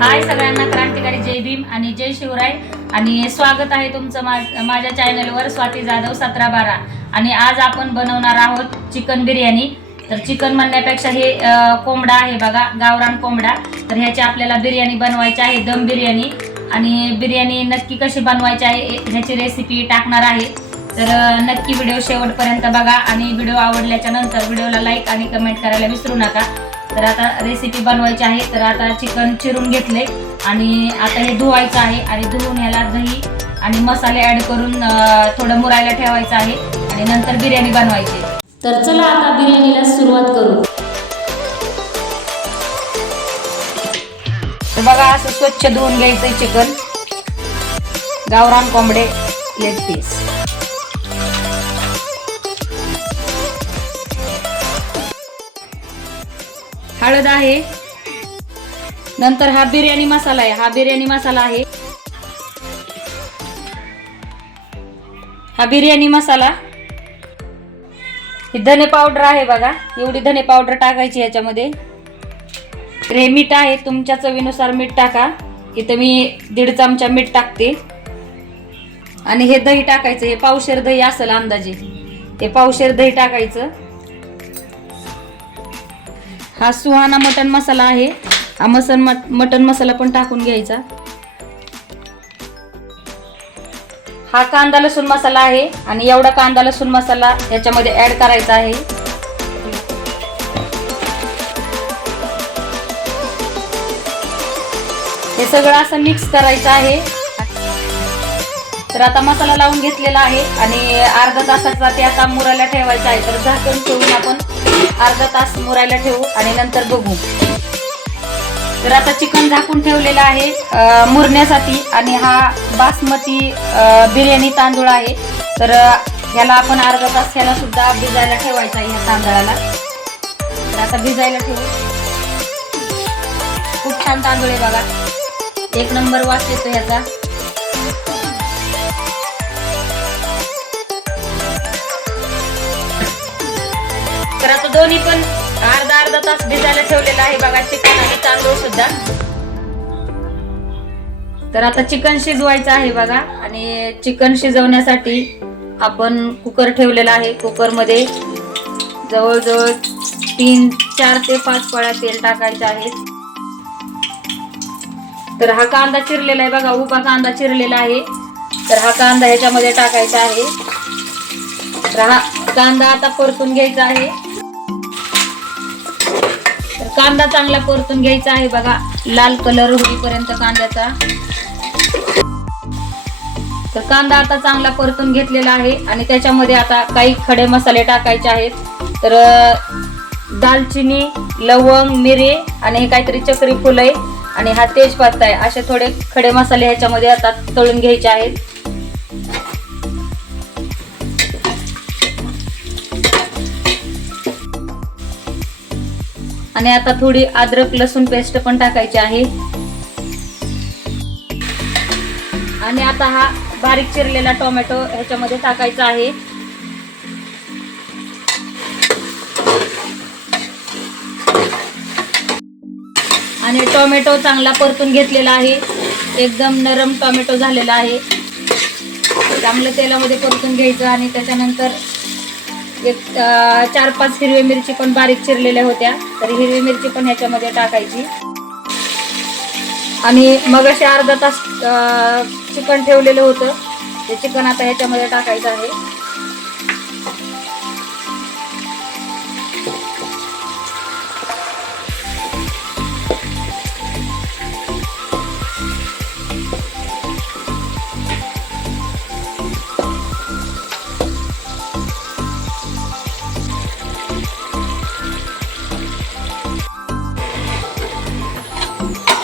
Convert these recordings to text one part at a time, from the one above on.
हाय सगळ्यांना, क्रांतिकारी जय भीम आणि जय शिवराय आणि स्वागत आहे तुमचं माझ्या चॅनलवर स्वाती जाधव 1712। आणि आज आपण बनवणार आहोत चिकन बिर्याणी। तर चिकन म्हणण्यापेक्षा हे कोंबडा आहे बघा, गावरान कोंबडा। तर ह्याची आपल्याला बिर्याणी बनवायची आहे, दम बिर्याणी। आणि बिर्याणी नक्की कशी बनवायची आहे ह्याची रेसिपी टाकणार आहे। तर नक्की व्हिडिओ शेवटपर्यंत बघा आणि व्हिडिओ आवडल्याच्या नंतर व्हिडिओला लाईक आणि कमेंट करायला विसरू नका। तर आता रेसिपी बनवायची आहे। तर आता चिकन चिरून घेतले आणि आता हे धुवायचं आहे आणि धुवून ह्याला दही आणि मसाले ॲड करून थोडं मुरायला ठेवायचं आहे आणि नंतर बिर्याणी बनवायची। तर चला आता बिर्याणीला सुरुवात करू। तर बघा, असं स्वच्छ धुवून घ्यायचंय चिकन, गावरान कोंबडे लेग पीस। हळद आहे, नंतर हा बिर्याणी मसाला आहे, हा बिर्याणी मसाला आहे, हा बिर्याणी मसाला। ही धने पावडर आहे बघा, एवढी धने पावडर टाकायची याच्यामध्ये। हे मीठ आहे, तुमच्या चवीनुसार मीठ टाका। इथं मी 1.5 चमचा मीठ टाकते आणि हे दही टाकायचं। हे पावशेर दही असेल अंदाजे, हे पावशेर दही टाकायचं। हा सुहाना मटन मसाला आहे, हा मटन मसाला पण टाकून घ्यायचा। हा कांदा लसूण मसाला आहे आणि एवढा कांदा लसूण मसाला याच्यामध्ये ऍड करायचा आहे। हे सगळं असं मिक्स करायचं आहे। तर आता मसाला लावून घेतलेला आहे आणि अर्धा तासाचा ते आता मुरायला ठेवायचा आहे। तर झाकण ठेवून आपण अर्धा तास मुरायला ठेवू आणि नंतर बघू। तर आता चिकन झाकून ठेवलेलं आहे मुरण्यासाठी आणि हा बासमती बिर्याणी तांदूळ आहे। तर ह्याला आपण अर्धा तास ह्याला सुद्धा भिजायला ठेवायचा आहे, ह्या तांदळाला। तर आता भिजायला ठेवू। खूप छान तांदूळ आहे बघा, 1 नंबर वास येतो ह्याचा। तर आता दोन्ही पण अर्धा तास भिजायला ठेवलेला आहे बघा, चिकन आणि तांदूळ सुद्धा। तर आता चिकन शिजवायचं आहे बघा आणि चिकन शिजवण्यासाठी आपण कुकर ठेवलेला आहे। कुकर मध्ये जवळजवळ 4 ते 5 पळ्या तेल टाकायचे आहे। तर हा कांदा चिरलेला आहे बघा, उभा कांदा चिरलेला आहे। तर हा कांदा ह्याच्यामध्ये टाकायचा आहे। तर हा कांदा आता परतून घ्यायचा आहे। तर कांदा चांगला परतून घ्यायचा आहे बघा, लाल कलर होईपर्यंत कांद्याचा। तर कांदा आता चांगला परतून घेतलेला आहे आणि त्याच्यामध्ये आता काही खडे मसाले टाकायचे आहेत। तर दालचिनी, लवंग, मिरे आणि हे काहीतरी चक्री फूल आहे आणि हा तेजपत्ता आहे। असे थोडे खडे मसाले ह्याच्यामध्ये आता तळून घ्यायचे आहेत। आणि आता थोडी अद्रक लसूण पेस्ट पण टाकायची आहे। आणि आता हा बारीक चिरलेला टोमॅटो ह्याच्यामध्ये टाकायचा आहे। आणि टोमॅटो चांगला परतून घेतलेला आहे, एकदम नरम टोमॅटो झालेला आहे। चांगलं तेलामध्ये परतून घ्यायचं आणि त्याच्यानंतर 4-5 हिरवी मिरची पण बारीक चिरलेल्या होत्या, तर हिरवी मिरची पण ह्याच्यामध्ये टाकायची। आणि मग असे अर्धा तास चिकन ठेवलेलं होतं, ते चिकन आता ह्याच्यामध्ये टाकायचं आहे।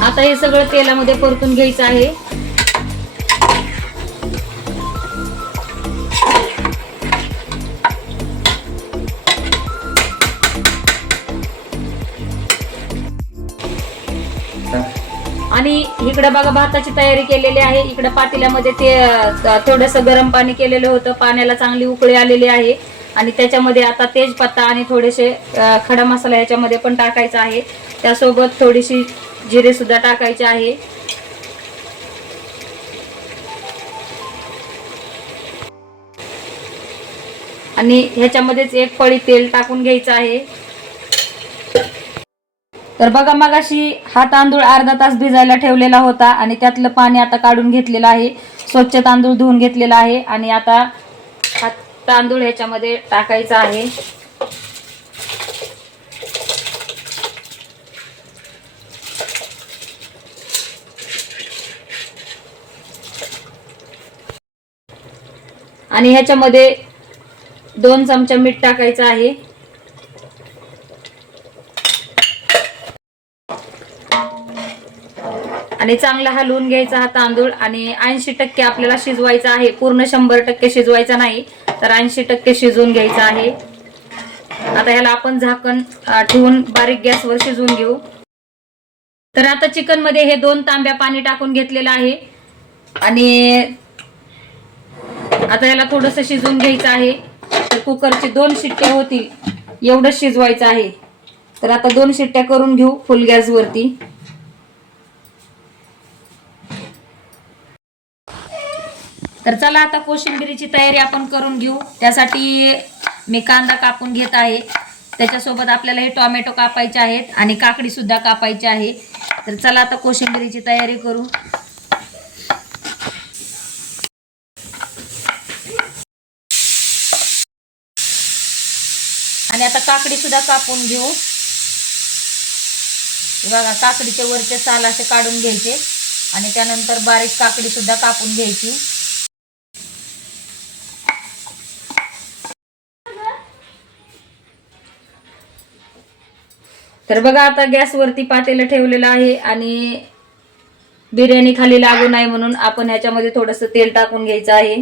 आता हे सगळं तेलामध्ये परतून घ्यायचं आहे। आणि इकडे बघा भाताची तयारी केलेली आहे। इकडे पातेल्यामध्ये ते थोडंसं गरम पाणी केलेलं होतं, पाण्याला चांगली उकळी आलेली आहे आणि त्याच्यामध्ये आता तेजपत्ता आणि थोडेसे खडा मसाला याच्यामध्ये पण टाकायचा आहे त्यासोबत थोडीशी जिरे सुद्धा टाकायचे आहे. आणि ह्याच्यामध्येच एक पळी तेल टाकून घ्यायचं आहे. तर बघा, मगाशी हा तांदूळ अर्धा तास भिजायला ठेवलेला होता आणि त्यातलं पाणी आता काढून घेतलेलं आहे. स्वच्छ तांदूळ धुवून घेतलेला आहे आणि आता हा तांदूळ ह्याच्यामध्ये टाकायचा आहे. आणि ह्याच्यामध्ये 2 चमचा मीठ टाकायचं आहे. आणि चांगला हलवून घ्यायचा हा तांदूळ. आणि 80% आपल्याला शिजवायचा आहे, पूर्ण 100% शिजवायचा नाही, तर 80% शिजवून घ्यायचा आहे. आता ह्याला आपण झाकण ठेवून बारीक गॅसवर शिजवून घेऊ. तर आता चिकन मध्ये हे 2 तांब्या पाणी टाकून घेतलेलं आहे आणि आता याला थोडंसं शिजवून घ्यायचं आहे. तर कुकरची 2 शिट्ट्या होतील एवढं शिजवायचं आहे. तर आता 2 शिट्ट्या करून घेऊ फुल गॅसवरती. तर चला आता कोशिंबिरीची तयारी आपण करून घेऊ. त्यासाठी मी कांदा कापून घेत आहे. त्याच्यासोबत आपल्याला हे टोमॅटो कापायचे आहेत आणि काकडी सुद्धा कापायची आहे. तर चला आता कोशिंबिरीची तयारी करू. आणि आता काकडी सुद्धा कापून घेऊ. बघा, काकडीचे वरचे साल असे काढून घ्यायचे आणि त्यानंतर बारीक काकडी सुद्धा कापून घ्यायची. तर बघा, आता गॅसवरती पातेलं ठेवलेलं आहे आणि बिर्याणी खाली लागू नये म्हणून आपण ह्याच्यामध्ये थोडंसं तेल टाकून घ्यायचं आहे.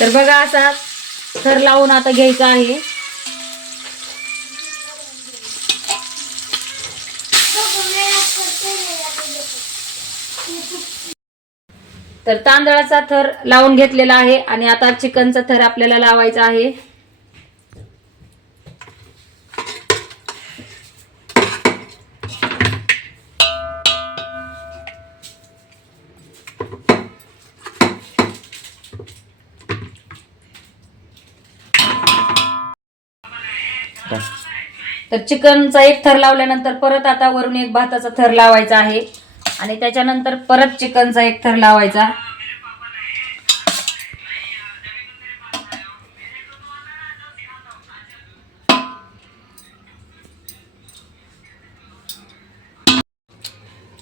तर बघा, असा थर लावून आता घ्यायचा आहे. तर तांदळाचा थर लावून घेतलेला आहे आणि आता चिकनचा थर आपल्याला लावायचा आहे. तर चिकनचा एक थर लावल्यानंतर परत आता वरून एक भाताचा थर लावायचा आहे आणि त्याच्यानंतर परत चिकनचा एक थर लावायचा.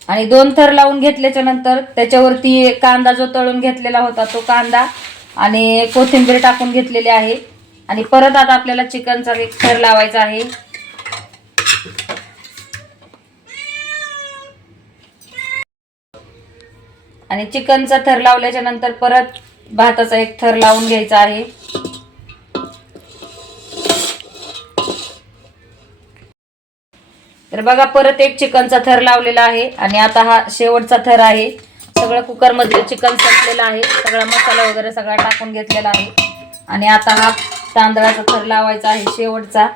आणि 2 थर लावून घेतल्याच्या नंतर त्याच्यावरती कांदा जो तळून घेतलेला होता तो कांदा आणि कोथिंबीर टाकून घेतलेली आहे. आणि परत आता आपल्याला चिकनचा एक थर लावायचा आहे. आणि चिकनचा थर लावल्याच्या नंतर परत भाताचा एक थर लावून घ्यायचा आहे. तर बघा, परत एक चिकनचा थर लावलेला आहे आणि आता हा शेवटचा थर आहे. सगळं कुकर मध्ये चिकन संपलेलं आहे, सगळा मसाला वगैरे सगळा टाकून घेतलेला आहे आणि आता हा तांदळाचा थर लावायचा आहे शेवटचा.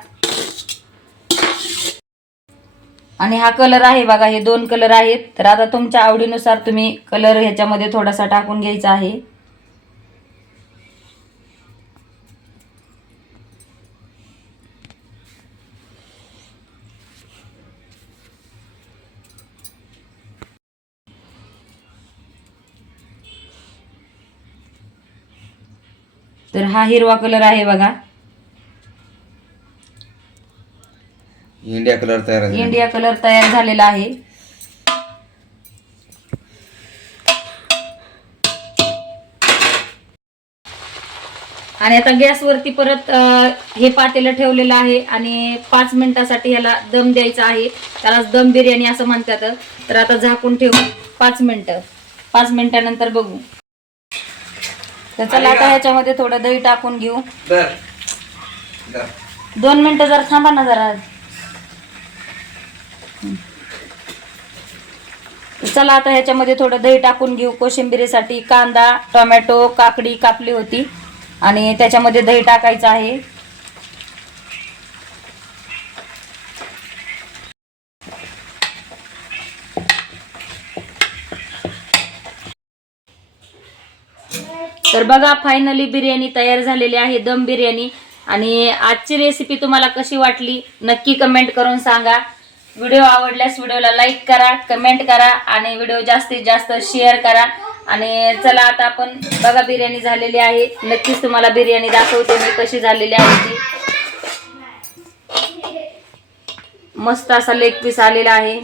आणि हा कलर आहे बघा, हे 2 कलर आहेत. तर आता तुमच्या आवडीनुसार तुम्ही कलर ह्याच्यामध्ये थोडासा टाकून घ्यायचा आहे. तर हा हिरवा कलर आहे बघा, इंडिया कलर तयार झालेला आहे. आणि आता गॅसवरती परत हे पातेलं ठेवलेलं आहे आणि 5 मिनिटासाठी ह्याला दम द्यायचा आहे. त्याला दम बिर्याणी असं म्हणतात. तर आता झाकून ठेवू 5 मिनिटं. 5 मिनिटानंतर बघू. तर चला आता ह्याच्यामध्ये थोडं दही टाकून घेऊ. 2 मिनिटं जरा थांबा ना जरा. चला आता ह्याच्यामध्ये थोडं दही टाकून घेऊ. कोशिंबिरीसाठी कांदा, टोमॅटो, काकडी कापली होती आणि त्याच्यामध्ये दही टाकायचं आहे. तर बघा फायनली बिर्याणी तयार झालेली आहे, दम बिर्याणी. आणि आजची रेसिपी तुम्हाला कशी वाटली नक्की कमेंट करून सांगा. व्हिडिओ आवडल्यास व्हिडिओला लाईक करा, कमेंट करा आणि व्हिडिओ जास्तीत जास्त शेअर करा. आणि चला आता आपण बघा बिर्याणी झालेली आहे. नक्कीच तुम्हाला बिर्याणी दाखवते मी कशी झालेली आहे ती. मस्त असा लेग पीस आलेला आहे.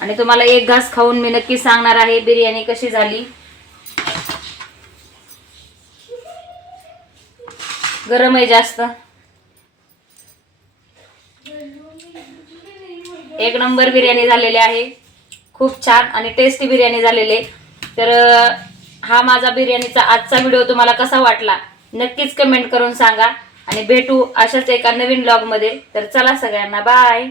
आणि तुम्हाला एक घास खाऊन मी नक्की सांगणार आहे बिर्याणी कशी झाली. गरम आहे जास्त. एक नंबर बिर्याणी झालेली आहे. खूप छान आणि टेस्टी बिर्याणी झालेली आहे. तर हा माझा बिर्याणीचा आजचा व्हिडिओ तुम्हाला कसा वाटला नक्कीच कमेंट करून सांगा. आणि भेटू अशाच एका नवीन व्लॉग मध्ये. तर चला सगळ्यांना बाय.